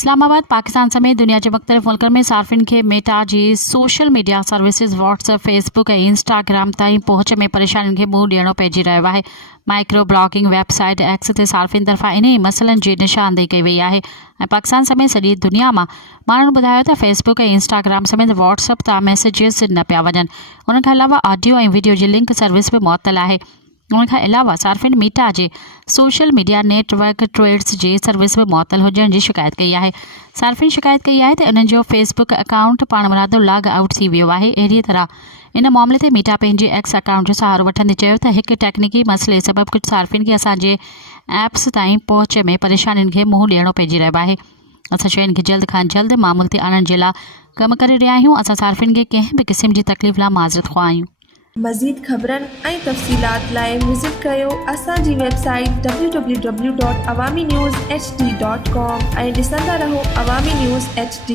इस्लामाबाद पाकिस्तान समेत दुनिया के मुख़्तलिफ़ मुल्कनि में सार्फ़िन खे मेटा जी social media services WhatsApp, Facebook और इंस्टाग्राम ताईं पहुच में परेशानियुनि खे मुंहुं ॾियणो पइजी रहियो आहे। माइक्रो ब्लॉगिंग वेबसाइट एक्स ते सार्फ़िन तरफ़ां इन्ही मसइलनि जी निशानदेही कई वई आहे ऐं पाकिस्तान समेत सॼी दुनिया मां माण्हुनि ॿुधायो त फेसबुक ऐं इंस्टाग्राम समेत व्हाट्सएप तां मैसेजिस न पिया वञनि। उन खां अलावा ऑडियो ऐं वीडियो जी लिंक सर्विस बि मुअत्तल आहे। उन खां अलावा सार्फ़िन मीटा जे सोशल मीडिया नेटवर्क ट्रेड्स जी सर्विस बि मुअत्तल हुजण जी शिकायत कई आहे। सार्फ़िन शिकायत कई आहे त उन्हनि जो फेसबुक अकाउंट पाण मुरादो लॉग आउट थी वियो आहे। अहिड़ीअ तरह इन मामले ते मीटा पंहिंजे एक्स अकाउंट जो सहारो वठंदे चयो त हिकु टेक्निकी मसइले सबबि कुझु सार्फ़िन खे असांजे ऐप्स ताईं पहुच में परेशानियुनि खे मुंहुं ॾियणो पइजी रहियो आहे। असां शयुनि खे जल्द खां जल्द मामूल ते आणण जे लाइ कमु करे रहिया आहियूं। असां सार्फ़िन खे कंहिं बि क़िस्म जी तकलीफ़ लाइ माज़रत ख़्वाह आहियूं। मज़ीद ख़बरनि ऐं तफ़सीलात लाइ विज़िट कयो असांजी वेबसाइट www.awamiNewsHD.com ऐं ॾिसंदा रहो अवामी न्यूज़ HD।